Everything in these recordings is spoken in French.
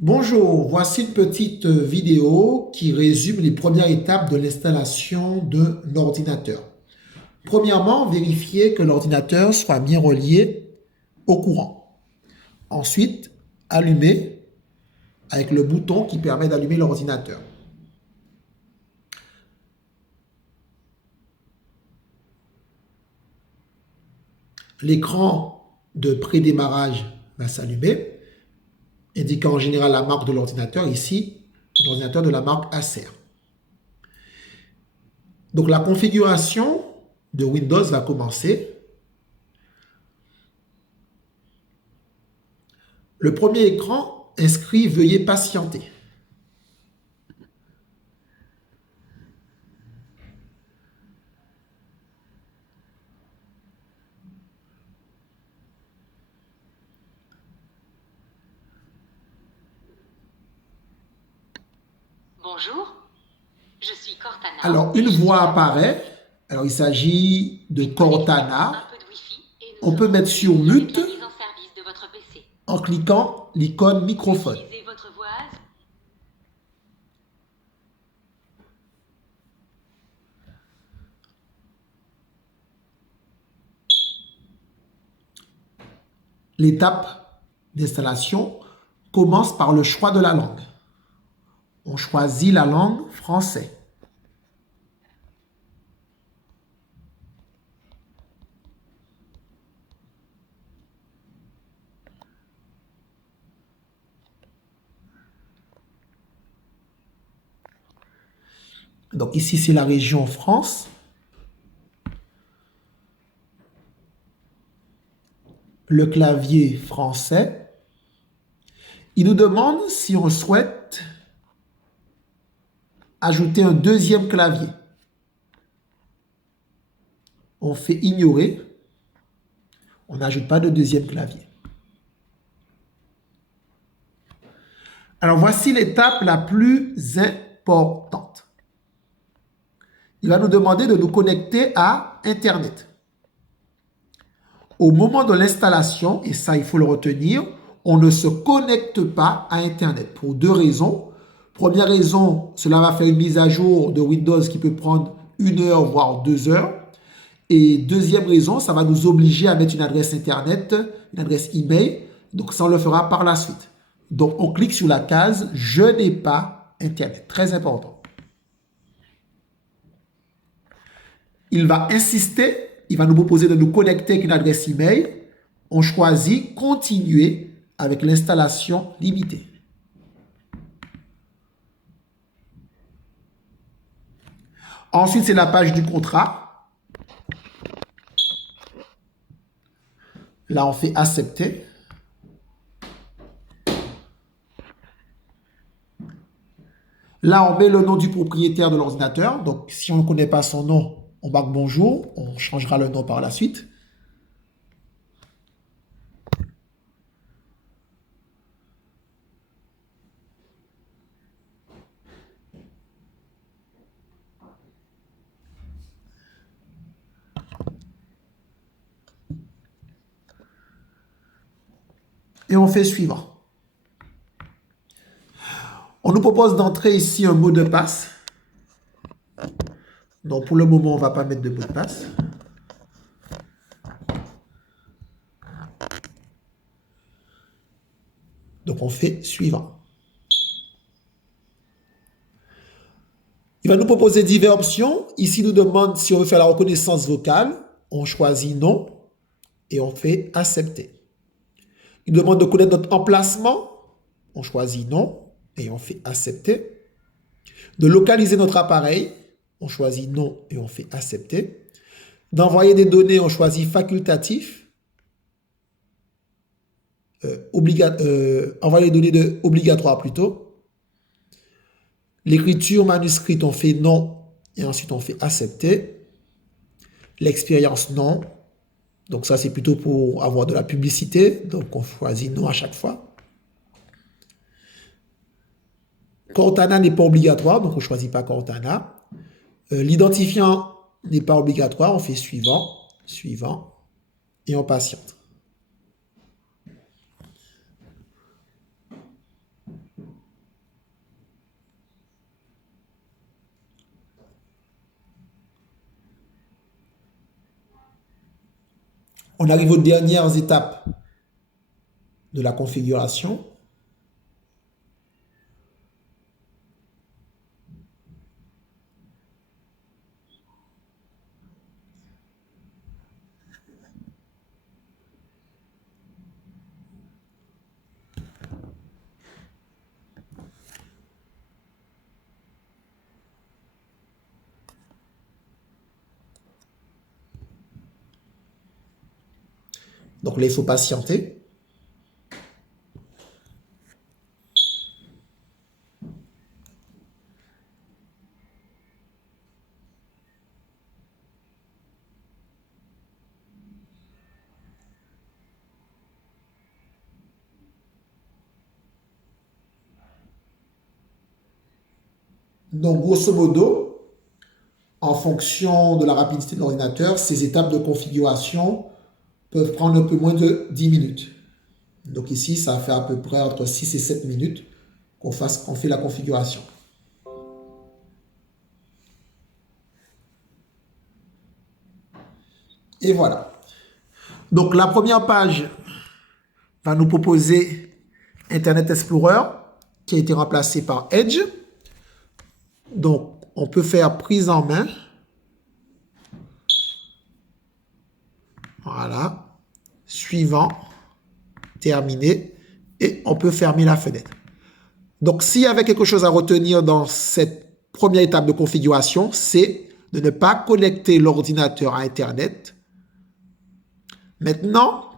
Bonjour, voici une petite vidéo qui résume les premières étapes de l'installation de l'ordinateur. Premièrement, vérifier que l'ordinateur soit bien relié au courant. Ensuite, allumer avec le bouton qui permet d'allumer l'ordinateur. L'écran de prédémarrage va s'allumer, indiquant en général la marque de l'ordinateur, ici, l'ordinateur de la marque Acer. Donc la configuration de Windows va commencer. Le premier écran inscrit Veuillez patienter. Bonjour, je suis Cortana. Alors, une voix apparaît. Alors, il s'agit de Cortana. Un peu de Wi-Fi et On nous peut aurons mettre sur fini avec mute la mise en service de votre PC. en cliquant l'icône microphone. Utilisez votre voix. L'étape d'installation commence par le choix de la langue. On choisit la langue français. Donc ici, c'est la région France. Le clavier français. Il nous demande si on souhaite ajouter un deuxième clavier. On fait ignorer. On n'ajoute pas de deuxième clavier. Alors, voici l'étape la plus importante. Il va nous demander de nous connecter à Internet. Au moment de l'installation, et ça, il faut le retenir, on ne se connecte pas à Internet pour deux raisons. Première raison, cela va faire une mise à jour de Windows qui peut prendre 1 heure, voire 2 heures. Et deuxième raison, ça va nous obliger à mettre une adresse Internet, une adresse email. Donc, ça, on le fera par la suite. Donc, on clique sur la case « Je n'ai pas Internet ». Très important. Il va insister, il va nous proposer de nous connecter avec une adresse email. On choisit « Continuer » avec l'installation limitée. Ensuite, c'est la page du contrat. Là, on fait « Accepter ». Là, on met le nom du propriétaire de l'ordinateur. Donc, si on ne connaît pas son nom, on marque bonjour. On changera le nom par la suite. Et on fait suivant. On nous propose d'entrer ici un mot de passe. Donc, pour le moment, on ne va pas mettre de mot de passe. Donc, on fait suivant. Il va nous proposer diverses options. Ici, il nous demande si on veut faire la reconnaissance vocale. On choisit non et on fait accepter. Il nous demande de connaître notre emplacement. On choisit non et on fait accepter. De localiser notre appareil. On choisit non et on fait accepter. D'envoyer des données, on choisit facultatif. Envoyer des données obligatoires plutôt. L'écriture manuscrite, on fait non et ensuite on fait accepter. L'expérience, non. Donc ça, c'est plutôt pour avoir de la publicité. Donc on choisit non à chaque fois. Cortana n'est pas obligatoire, donc on ne choisit pas Cortana. L'identifiant n'est pas obligatoire, on fait suivant, suivant, et on patiente. On arrive aux dernières étapes de la configuration. Donc là, il faut patienter. Donc, grosso modo, en fonction de la rapidité de l'ordinateur, ces étapes de configuration peuvent prendre un peu moins de 10 minutes. Donc ici, ça fait à peu près entre 6 et 7 minutes qu'on fait la configuration. Et voilà. Donc la première page va nous proposer Internet Explorer qui a été remplacé par Edge. Donc on peut faire prise en main. Voilà. Suivant. Terminé. Et on peut fermer la fenêtre. Donc s'il y avait quelque chose à retenir dans cette première étape de configuration, c'est de ne pas connecter l'ordinateur à Internet. Maintenant,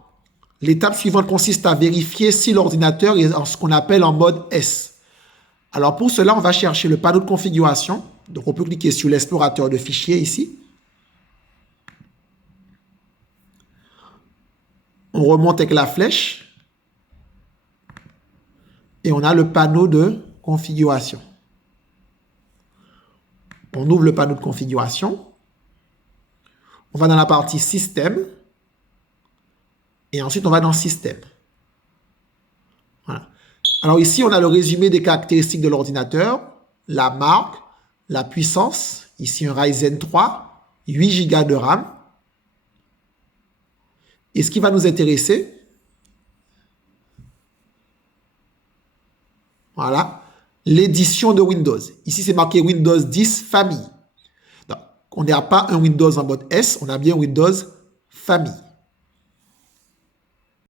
l'étape suivante consiste à vérifier si l'ordinateur est en ce qu'on appelle en mode S. Alors pour cela, on va chercher le panneau de configuration. Donc on peut cliquer sur l'explorateur de fichiers ici. On remonte avec la flèche. Et on a le panneau de configuration. On ouvre le panneau de configuration. On va dans la partie système. Et ensuite, on va dans système. Voilà. Alors ici, on a le résumé des caractéristiques de l'ordinateur, la marque, la puissance. Ici, un Ryzen 3, 8 Go de RAM. Et ce qui va nous intéresser, voilà, l'édition de Windows. Ici, c'est marqué Windows 10 Famille. Donc, on n'a pas un Windows en mode S, on a bien Windows Famille.